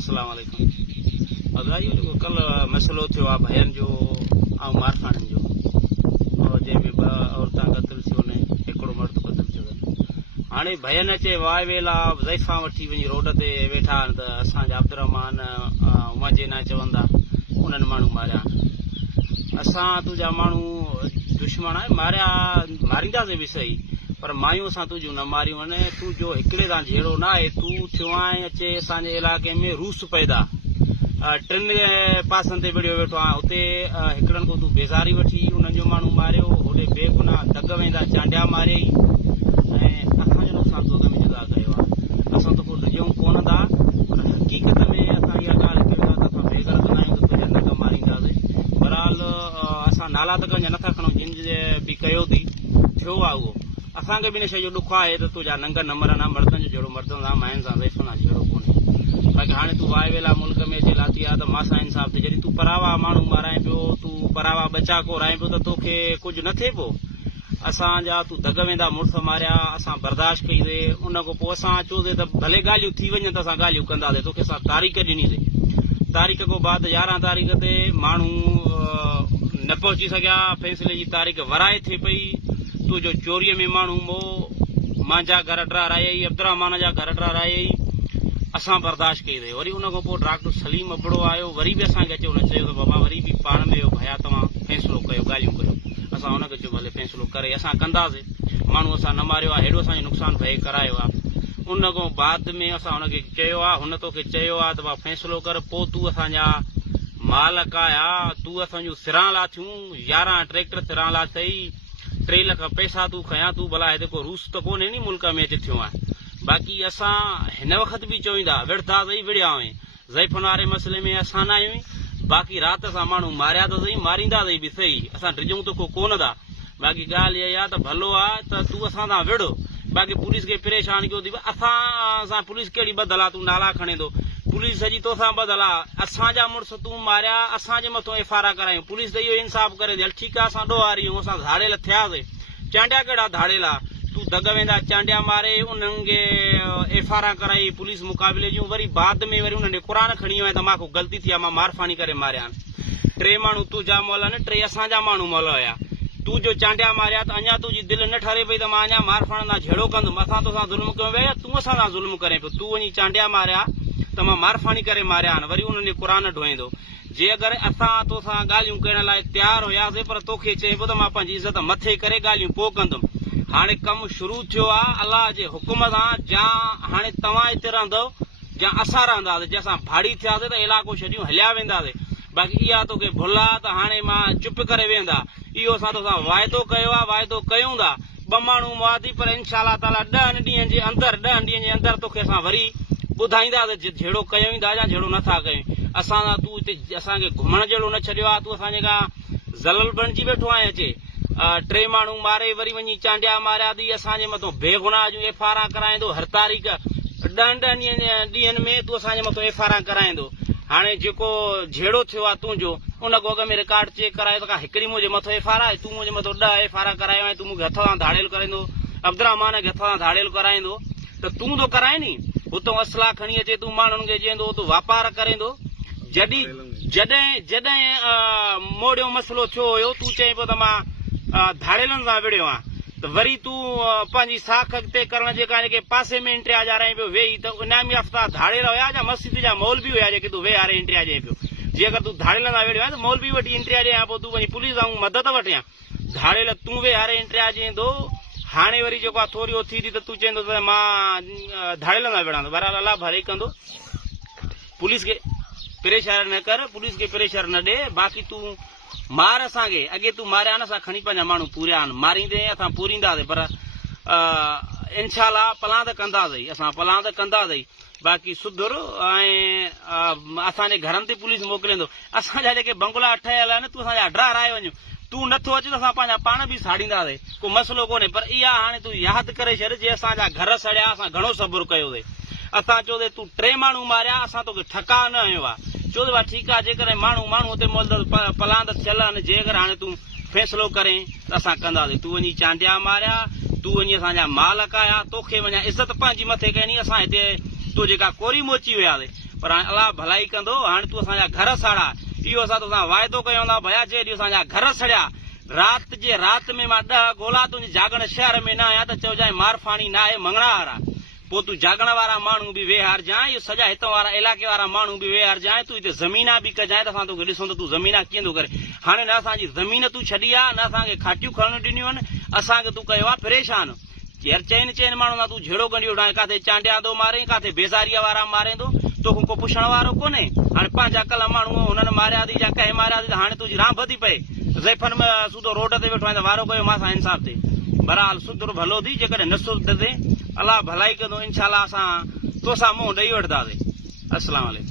अस्सलाम वालेकुम। अगाड़ी जो कल मसलो थियो आहे भयन जो ऐं मारखाणनि जो, जंहिंमें ॿ औरतां क़तल थियो ने हिकिड़ो मर्द क़तल थियो। हाणे भयन अचे वाह वेला ज़ैफ़ा वठी वञी रोड ते वेठा आहिनि त असांजा अब्दुरहमान उमजे न चवंदा उन्हनि माण्हू मारिया। असां तुंहिंजा माण्हू दुश्मन आहे, मारींदासीं बि सही, पर मायूं असां तुंहिंजूं न मारियूं आहिनि। तूं जो हिकिड़े सां जहिड़ो न आहे, तूं थियो आहे अचे असांजे इलाइक़े में रूस पैदा, टिनि पासनि ते विड़ियो वेठो आहे। हुते हिकिड़नि खां तूं बेज़ारी वठी उन्हनि जो माण्हू मारियो, होॾे बेगुनाह दग वेंदा चांडिया मारियई ऐं असांजो नुक़सानु तूं अॻ में जुदा कयो आहे। असां तोखे ॾिजूं कोन था, पर हक़ीक़त में असां इहा ॻाल्हि कयूं था त असां बेग़रज़ न आहियूं त तुंहिंजा नंग मारींदासीं। बहरहाल असां नाला त कंहिंजा नथा खणूं, जिन जे बि कयो थी थियो आहे उहो। असांखे बि इन शइ जो ॾुख आहे त तुंहिंजा नंग न मरनि, मर्दनि जो जहिड़ो मर्दनि सां, मायुनि सां, ज़ैफ़ुनि सां जहिड़ो कोन्हे। बाक़ी हाणे तूं वाह वेला मुल्क में अची लाथी आहे त मासां इंसाफ़ थिए। जॾहिं तूं परावा माण्हू माराए पियो, तूं परावा बचा कोराए पियो त तोखे कुझु न थिए पियो। असांजा तूं दग वेंदा मुड़ुस मारिया, असां बर्दाश्त कईसीं। उन खां पोइ असां चयोसीं त भले ॻाल्हियूं थी वञनि त असां ॻाल्हियूं कंदासीं, तोखे असां तारीख़ ॾिनीसीं। तारीख़ खां बाद 11 तारीख़ ते माण्हू न पहुची सघिया, फ़ैसिले जी तारीख़ वराए थिए पई। तुंहिंजो चोरीअ में माण्हू मुंहिंजा घर डरारायई, अब्दुरहमान जा घर डरारायई, असां बर्दाश्त कईसीं। वरी उन खां पोइ डॉक्टर सलीम अबड़ो आयो, वरी बि असांखे अचे हुन चयो त बाबा वरी बि पाण में भया तव्हां फ़ैसिलो कयो, ॻाल्हियूं कयो। असां हुनखे चयो भले फ़ैसिलो करे असां कंदासीं, माण्हू असां न मारियो आहे, हेॾो असांजो नुक़सानु भए करायो आहे। उन खां बाद में असां हुनखे चयो आहे, हुन तोखे चयो आहे त भाउ फ़ैसिलो कर, पोइ तूं असांजा मालक आया, तूं असांजूं सिरां लाथियूं, 11 ट्रैक्टर सिरां लाथई, 3 लख पैसा तूं खयां, तूं भला हिते को रूस त कोन्हे नी मुल्क में अची थियो आहे। बाक़ी असां हिन वक़्त बि चवंदा विढ़ंदासीं, विड़िया हुई ज़ैफ़ुनि वारे मसइले में असां न आहियूं। बाक़ी राति असां माण्हू मारिया त सही, मारींदासीं बि सही, असां ड्रिजूं तोखे कोन था। बाक़ी ॻाल्हि इहा आहे त भलो आहे त तूं असां सां विड़। बाक़ी पुलिस खे परेशान कयो थी, असां पुलिस कहिड़ी बदल आहे, तूं नाला खणे थो, पुलिस सॼी तोसां बदल आहे। असांजा मुड़ुस तूं मारिया, असांजे मथां FIR करायूं, पुलिस त इहो इंसाफ़ करे थी। हल ठीकु आहे, असां ॾोहारी आहियूं, असां धाड़ेल थियासीं। चांडिया कहिड़ा धाड़ेल आहे, तूं दग वेंदा चांडिया मारे, उन्हनि खे FIR कराई पुलिस मुक़ाबिले जूं। वरी बाद में वरी उन्हनि क़ुर खणी वियो ऐं त मां ग़लती थी आहे, मां मारफानी करे मारिया आहिनि। 3 माण्हू तुंहिंजा मोल आहिनि, 3 असांजा माण्हू मोल हुया। तूं जो चांडिया मारिया त अञा तुंहिंजी दिलि न ठरे पई त मां अञा मारफाण सां झेड़ो कंदुमि, असां तोसां ज़ुल्म कयो पिया या तूं असां सां ज़ुल्म करे पियो। तूं वञी चांडिया मारिया त मां मारफानी करे मारिया आहिनि। वरी उन्हनि क़ुर ढोईंदो। जे अगरि असां तोसां ॻाल्हियूं करण लाइ तयारु हुयासीं, पर तोखे चए पियो त मां पंहिंजी इज़त मथे करे ॻाल्हियूं पोइ कंदुमि। हाणे कमु शुरू थियो आहे अलाह जे हुकुम सां, जा हाणे तव्हां हिते रहंदव या असां रहंदासीं, जे असां भाड़ी थियासीं त इलाइक़ो छॾियूं हलिया वेंदासीं। बाक़ी इहा तोखे भुल आहे त हाणे मां चुप करे वेंदा, इहो असां तोसां वाइदो कयो आहे, वाइदो कयूं था। 2 माण्हू मुआदी, पर इनशा ताला 10 ॾींहंनि जे अंदरि तोखे असां वरी ॿुधाईंदासीं जहिड़ो कयूं था या जहिड़ो नथा कयूं। असां सां तूं हिते असांखे घुमण जहिड़ो न छॾियो आहे, तूं असांजे खां ज़लल बणिजी वेठो आहे। अचे 3 माण्हू मारे, वरी वञी चांडिया मारिया थी, असांजे मथां बेगुनाह जूं FIR कराईंदो। हर तारीख़ 10 ॾींहंनि में तूं असांजे मथां FIR कराईंदो। हाणे जेको झेड़ो थियो आहे तुंहिंजो, उन खां अॻ में रिकॉर्ड चेक करायो त हिकिड़ी मुंहिंजे मथां FIR आहे, तूं मुंहिंजे मथां 10 FIR करायो ऐं तूं मूंखे हथ सां धाड़ेल कराईंदो, अब्दुरहमान खे हथ सां धाड़ेल कराईंदो त तूं थो कराए नी। हुतां असला खणी अचे, तूं माण्हुनि खे चईंदो, तूं वापार करेंदो। जॾहिं मोड़ियो मसइलो थियो हुयो, तूं चई पियो त मां धाड़ेलनि सां विड़ियो आहियां, त वरी तूं पंहिंजी साख अॻिते करण जेके पासे में इंटरिया जाराए पियो वेही, त इनामी याफ़्ता धाड़ेल हुया या मस्जिद जा मौलवी हुया जेके तूं वेहारे इंटरिया ॾिए पियो। जे अगरि तूं धाड़ेलनि सां वेड़ियो आहे त मौलवी वठी इंटरिया ॾियां, पोइ तूं वञी पुलिस सां मदद वठियां। धाड़ेल तूं वेहारे इंटरिया ॾींदो। हाणे वरी जेको आहे थोरी थी थी त तूं चवंदो त मां धाड़ेलनि सां विढ़ां, बहरहाल अलाह भरे कंदो। पुलिस खे प्रेशर न कर, पुलिस खे प्रेशर न ॾे। बाक़ी तूं मार असांखे, अॻे तूं मारिया न, असां खणी पंहिंजा माण्हू पूरिया आहिनि, मारींदे असां पूरींदासीं, पर इनशाला पलां त कंदासीं, असां पलां त कंदासीं। बाक़ी सुधुर ऐं असांजे घरनि ते पुलिस मोकिलींदो। असांजा जेके बंगला ठहियल आहिनि, तूं असांजा डराए वञो, तूं नथो अचे त असां पंहिंजा पाण बि साड़ींदासीं, को मसइलो कोन्हे। पर इहा हाणे तूं यादि करे छॾ, जे असांजा घर सड़िया, असां घणो सबुरु कयोसीं। असां चयोसीं तूं 3 माण्हू मारिया, असां तोखे ठका न हयो आहे। चयोसीं भाउ ठीकु आहे, जेकॾहिं माण्हू हुते पलांद थियल आहिनि, जे अगरि हाणे तूं फ़ैसिलो करें त असां कंदासीं। तूं वञी चांडिया मारिया, तूं वञी असांजा मालक आया, तोखे वञा इज़त पंहिंजी मथे कयनी। असां हिते तो जेका कोरी मोची वियासीं, पर हाणे अलाह भलाई कंदो। हाणे तूं असांजा घर साड़ा, इहो असां तोसां वाइदो कयूं था भया जे ॾींहुं असांजा घर सड़िया। राति में मां 10 ॻोल्हा तुंहिंजे जागण शहर में न आहियां त चइजांइ मारफाणी न आहे मंगणा वारा। पोइ तूं जागण वारा माण्हू बि वेहारजांइ, इहो सॼा हितां वारा इलाइक़े वारा माण्हू बि वेहारजांइ। तूं हिते ज़मीना बि कजांइ त असां तोखे ॾिसूं त तूं ज़मीना कीअं थो करे। हाणे न असांजी ज़मीन तूं छॾी आहे, न असांखे खाटियूं खणणु ॾिनियूं आहिनि, असांखे तूं कयो आहे परेशान। केर चइनि माण्हू सां तूं झेड़ो गंढियो ठाहे, किथे चांडिया थो मारे, किथे बेज़ारीअ वारा मारे थो, तोखे को पुछण वारो कोन्हे। हाणे पंहिंजा कल माण्हू हुननि मारिया थी या कंहिं मारिया थी त हाणे तुंहिंजी रांभ थी पए। ज़ैफन में सूदो रोड ते वेठो आहे त वारो कयो मां सां इंसाफ़ थिए। बहरहाल सुधरो भलो थी, जेकॾहिं न सुधरदे अलाह भलाई कंदो, इनशाला असां तोसां मुंहुं ॾेई वठंदासीं। अस्सलाम वालेकुम।